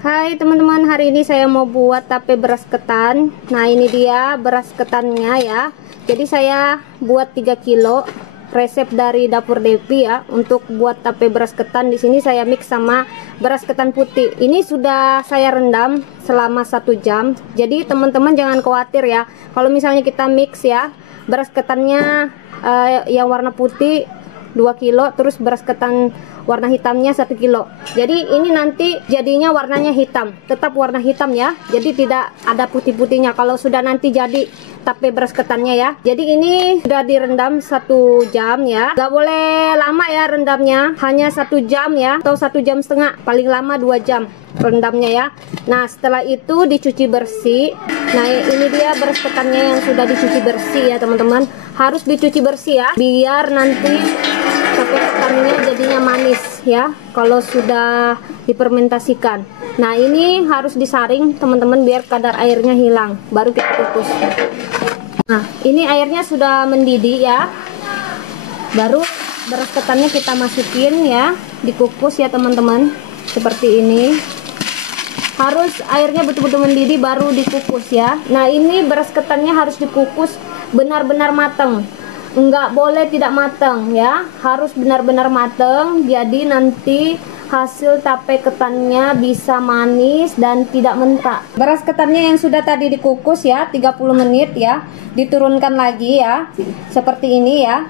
Hai teman-teman, hari ini saya mau buat tape beras ketan. Nah, ini dia beras ketannya ya. Jadi saya buat 3 kilo resep dari dapur Devi ya untuk buat tape beras ketan. Di sini saya mix sama beras ketan putih. Ini sudah saya rendam selama 1 jam. Jadi teman-teman jangan khawatir ya. Kalau misalnya kita mix ya, beras ketannya yang warna putih 2 kilo, terus beras ketan warna hitamnya 1 kilo. Jadi ini nanti jadinya warnanya hitam, tetap warna hitam ya. Jadi tidak ada putih-putihnya kalau sudah nanti jadi tape beras ketannya ya. Jadi ini sudah direndam 1 jam ya. Gak boleh lama ya rendamnya, hanya 1 jam ya, atau 1 jam setengah, paling lama 2 jam rendamnya ya. Nah, setelah itu dicuci bersih. Nah, ini dia beras ketannya yang sudah dicuci bersih ya teman-teman. Harus dicuci bersih ya, biar nanti tape ketannya jadinya manis ya kalau sudah difermentasikan. Nah, ini harus disaring teman-teman biar kadar airnya hilang, baru kita kukus. Nah, ini airnya sudah mendidih ya, baru beras ketannya kita masukin ya, dikukus ya teman-teman, seperti ini. Harus airnya betul-betul mendidih baru dikukus ya. Nah, ini beras ketannya harus dikukus benar-benar matang, enggak boleh tidak matang ya, harus benar-benar matang. Jadi nanti hasil tape ketannya bisa manis dan tidak mentah. Beras ketannya yang sudah tadi dikukus ya 30 menit ya, diturunkan lagi ya, seperti ini ya.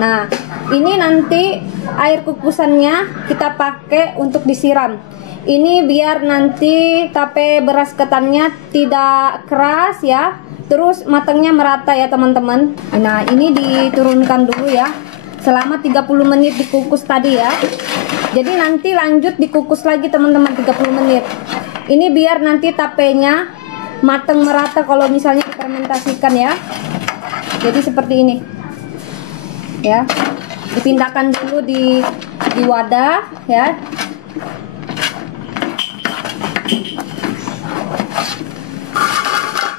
Nah, ini nanti air kukusannya kita pakai untuk disiram. Ini biar nanti tape beras ketannya tidak keras ya, terus matangnya merata ya teman-teman. Nah, ini diturunkan dulu ya, selama 30 menit dikukus tadi ya. Jadi nanti lanjut dikukus lagi teman-teman 30 menit. Ini biar nanti tapenya matang merata kalau misalnya difermentasikan ya. Jadi seperti ini ya, dipindahkan dulu di wadah ya.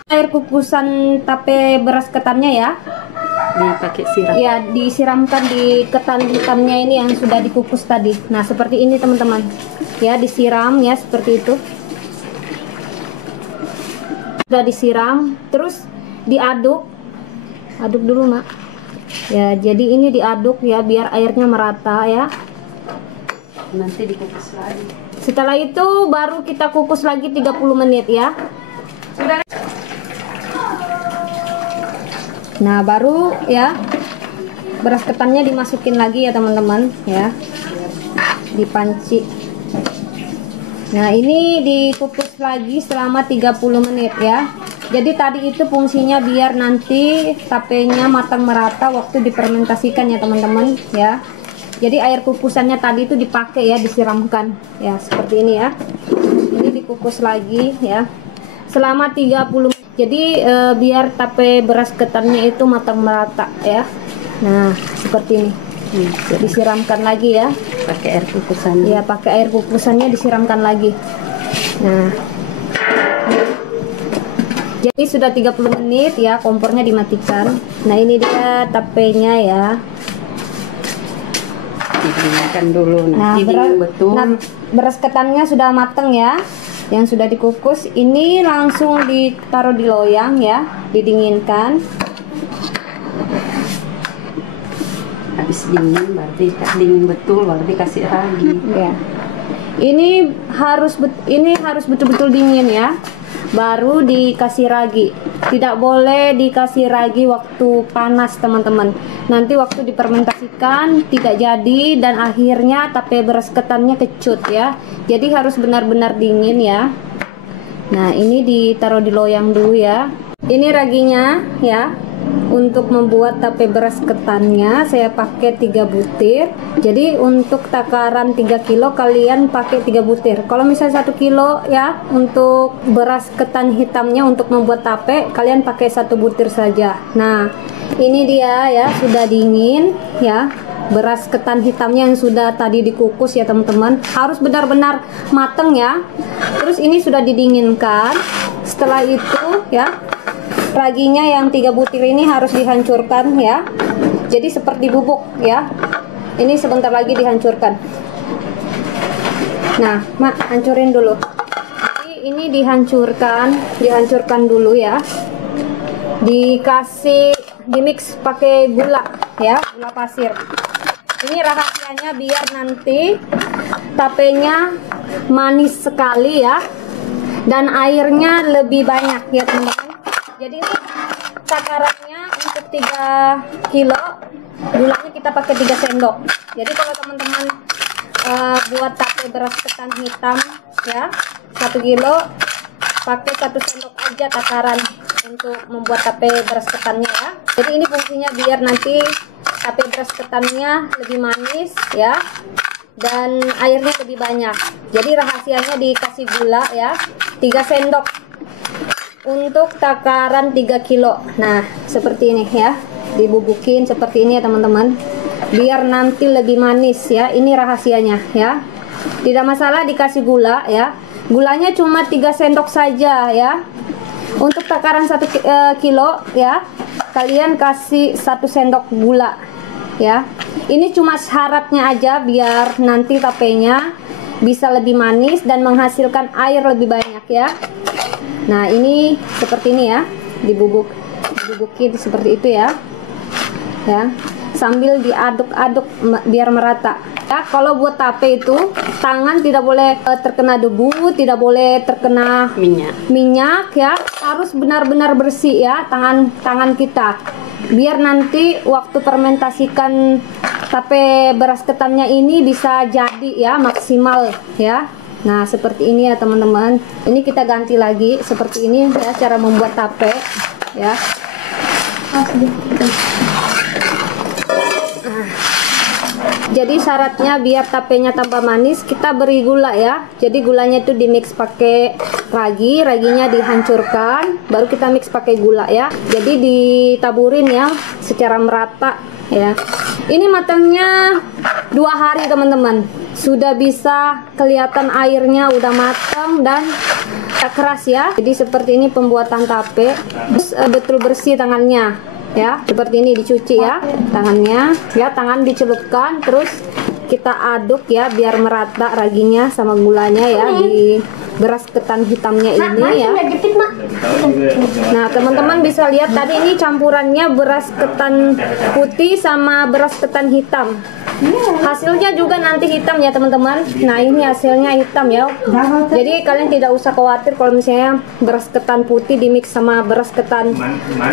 Air kukusan tape beras ketannya ya dipakai siram ya, disiramkan di ketan hitamnya ini yang sudah dikukus tadi. Nah, seperti ini teman-teman ya, disiram ya seperti itu. Sudah disiram, terus diaduk, aduk dulu mak ya. Jadi ini diaduk ya biar airnya merata ya, nanti dikukus lagi. Setelah itu baru kita kukus lagi 30 menit ya. Sudah. Nah, baru ya beras ketannya dimasukin lagi ya teman-teman ya, dipanci. Nah, ini dikukus lagi selama 30 menit ya. Jadi tadi itu fungsinya biar nanti tapenya matang merata waktu difermentasikan ya teman-teman ya. Jadi air kukusannya tadi itu dipakai ya, disiramkan ya seperti ini ya. Ini dikukus lagi ya selama 30 menit. Jadi biar tape beras ketannya itu matang merata ya. Nah, seperti ini. Jadi disiramkan lagi ya. Pakai air kukusan. Ya, pakai air kukusannya disiramkan lagi. Nah, jadi sudah 30 menit ya, kompornya dimatikan. Nah, ini dia tapenya ya. Didinginkan dulu, nanti dingin betul. Nah, beras ketannya sudah matang ya, yang sudah dikukus. Ini langsung ditaruh di loyang ya, didinginkan. Habis dingin berarti dingin betul, berarti kasih lagi ya. Ini harus betul-betul dingin ya, baru dikasih ragi. Tidak boleh dikasih ragi waktu panas teman-teman, nanti waktu difermentasikan tidak jadi dan akhirnya tape beras ketannya kecut ya. Jadi harus benar-benar dingin ya. Nah, ini ditaruh di loyang dulu ya. Ini raginya ya. Untuk membuat tape beras ketannya saya pakai 3 butir. Jadi untuk takaran 3 kilo kalian pakai 3 butir. Kalau misalnya 1 kilo ya, untuk beras ketan hitamnya untuk membuat tape kalian pakai 1 butir saja. Nah, ini dia ya, sudah dingin ya. Beras ketan hitamnya yang sudah tadi dikukus ya teman-teman, harus benar-benar mateng ya. Terus ini sudah didinginkan. Setelah itu ya, raginya yang 3 butir ini harus dihancurkan ya. Jadi seperti bubuk ya. Ini sebentar lagi dihancurkan. Nah, mak, hancurin dulu. ini dihancurkan dulu ya. Di mix pakai gula ya, gula pasir. Ini rahasianya biar nanti tapenya manis sekali ya, dan airnya lebih banyak ya teman-teman. Jadi ini takarannya untuk 3 kilo, gulanya kita pakai 3 sendok. Jadi kalau teman-teman buat tape beras ketan hitam ya 1 kilo, pakai 1 sendok aja takaran untuk membuat tape beras ketannya ya. Jadi ini fungsinya biar nanti tape beras ketannya lebih manis ya, dan airnya lebih banyak. Jadi rahasianya dikasih gula ya 3 sendok untuk takaran 3 kilo. Nah seperti ini ya, dibubukin seperti ini ya teman-teman, biar nanti lebih manis ya. Ini rahasianya ya, tidak masalah dikasih gula ya. Gulanya cuma 3 sendok saja ya. Untuk takaran 1 kilo ya, kalian kasih 1 sendok gula ya. Ini cuma syaratnya aja biar nanti tapenya bisa lebih manis dan menghasilkan air lebih banyak ya. Nah ini seperti ini ya, dibubukin seperti itu ya, sambil diaduk-aduk biar merata ya. Kalau buat tape itu tangan tidak boleh terkena debu, tidak boleh terkena minyak ya, harus benar-benar bersih ya tangan kita, biar nanti waktu fermentasikan tape beras ketannya ini bisa jadi ya, maksimal ya. Nah seperti ini ya teman-teman. Ini kita ganti lagi seperti ini ya, cara membuat tape ya. Jadi syaratnya biar tapenya tambah manis, kita beri gula ya. Jadi gulanya itu di mix pakai raginya dihancurkan, baru kita mix pakai gula ya. Jadi ditaburin ya secara merata ya. Ini matangnya 2 hari teman-teman, sudah bisa kelihatan airnya udah matang dan tak keras ya. Jadi seperti ini pembuatan tape. Terus betul bersih tangannya ya, seperti ini dicuci ya tangannya ya, tangan dicelupkan, terus kita aduk ya biar merata raginya sama gulanya ya di beras ketan hitamnya ini ya. Nah teman-teman bisa lihat tadi ini campurannya beras ketan putih sama beras ketan hitam. Hasilnya juga nanti hitam ya teman-teman. Nah ini hasilnya hitam ya. Jadi kalian tidak usah khawatir kalau misalnya beras ketan putih di mix sama beras ketan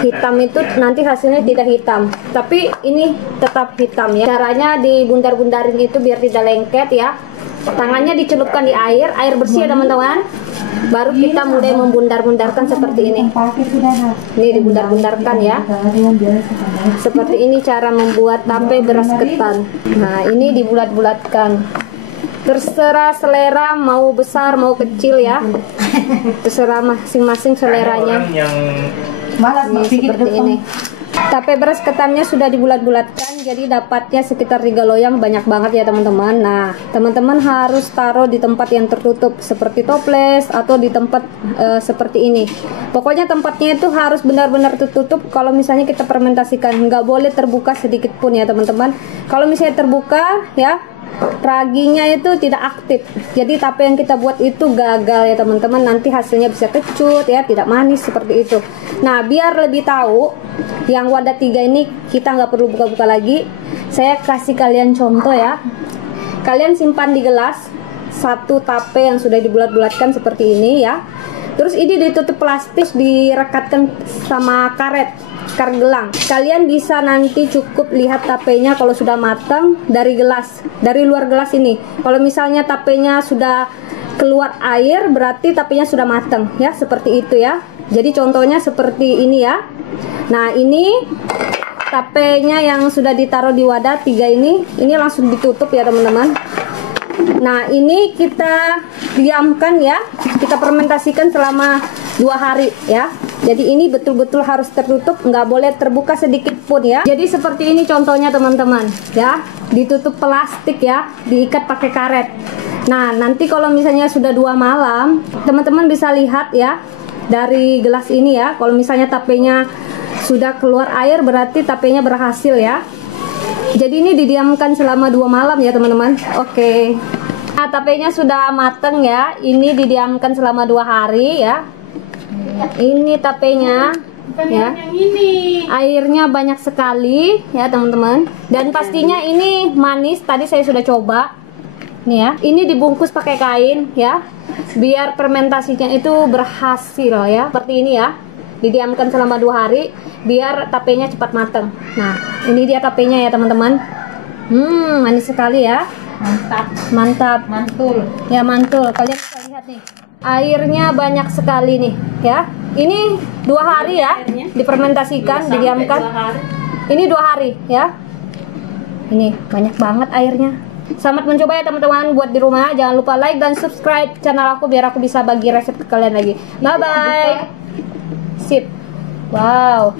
hitam itu nanti hasilnya tidak hitam, tapi ini tetap hitam ya. Caranya dibundar-bundarin itu biar tidak lengket ya. Tangannya dicelupkan di air bersih ya teman-teman. Baru kita mulai membundar-bundarkan seperti ini. Ini dibundar-bundarkan ya. Seperti ini cara membuat tape beras ketan. Nah ini dibulat-bulatkan. Terserah selera mau besar mau kecil ya. Terserah masing-masing seleranya. Ini seperti ini. Tape beras ketannya sudah dibulat-bulatkan, jadi dapatnya sekitar 3 loyang, banyak banget ya teman-teman. Nah teman-teman harus taruh di tempat yang tertutup seperti toples atau di tempat seperti ini. Pokoknya tempatnya itu harus benar-benar tertutup. Kalau misalnya kita fermentasikan, nggak boleh terbuka sedikit pun ya teman-teman. Kalau misalnya terbuka ya, raginya itu tidak aktif, jadi tape yang kita buat itu gagal ya teman-teman. Nanti hasilnya bisa kecut ya, tidak manis seperti itu. Nah biar lebih tahu, yang wadah 3 ini kita nggak perlu buka-buka lagi. Saya kasih kalian contoh ya. Kalian simpan di gelas 1 tape yang sudah dibulat-bulatkan seperti ini ya. Terus ini ditutup plastik, direkatkan sama karet gelang. Kalian bisa nanti cukup lihat tapenya kalau sudah matang dari gelas, dari luar gelas ini. Kalau misalnya tapenya sudah keluar air, berarti tapenya sudah matang ya, seperti itu ya. Jadi contohnya seperti ini ya. Nah ini tapenya yang sudah ditaruh di wadah 3 ini langsung ditutup ya teman-teman. Nah ini kita diamkan ya, kita fermentasikan selama 2 hari ya. Jadi ini betul-betul harus tertutup, nggak boleh terbuka sedikit pun ya. Jadi seperti ini contohnya teman-teman ya, ditutup plastik ya, diikat pakai karet. Nah nanti kalau misalnya sudah 2 malam, teman-teman bisa lihat ya dari gelas ini ya. Kalau misalnya tapenya sudah keluar air, berarti tapenya berhasil ya. Jadi ini didiamkan selama 2 malam ya teman-teman. Oke. Nah, tapenya sudah mateng ya. Ini didiamkan selama 2 hari ya. Ini tapenya ya. Airnya banyak sekali ya teman-teman. Dan pastinya ini manis. Tadi saya sudah coba. Nih ya. Ini dibungkus pakai kain ya. Biar fermentasinya itu berhasil ya. Seperti ini ya. Didiamkan selama 2 hari biar tapenya cepat matang. Nah, ini dia tapenya ya teman-teman. Manis sekali ya. Mantap. Mantul. Ya, mantul. Kalian bisa lihat nih. Airnya banyak sekali nih ya. Ini 2 hari ya. Difermentasikan, didiamkan. Ini 2 hari ya. Ini banyak banget airnya. Selamat mencoba ya teman-teman buat di rumah. Jangan lupa like dan subscribe channel aku biar aku bisa bagi resep ke kalian lagi. Bye bye. Sip. Wow.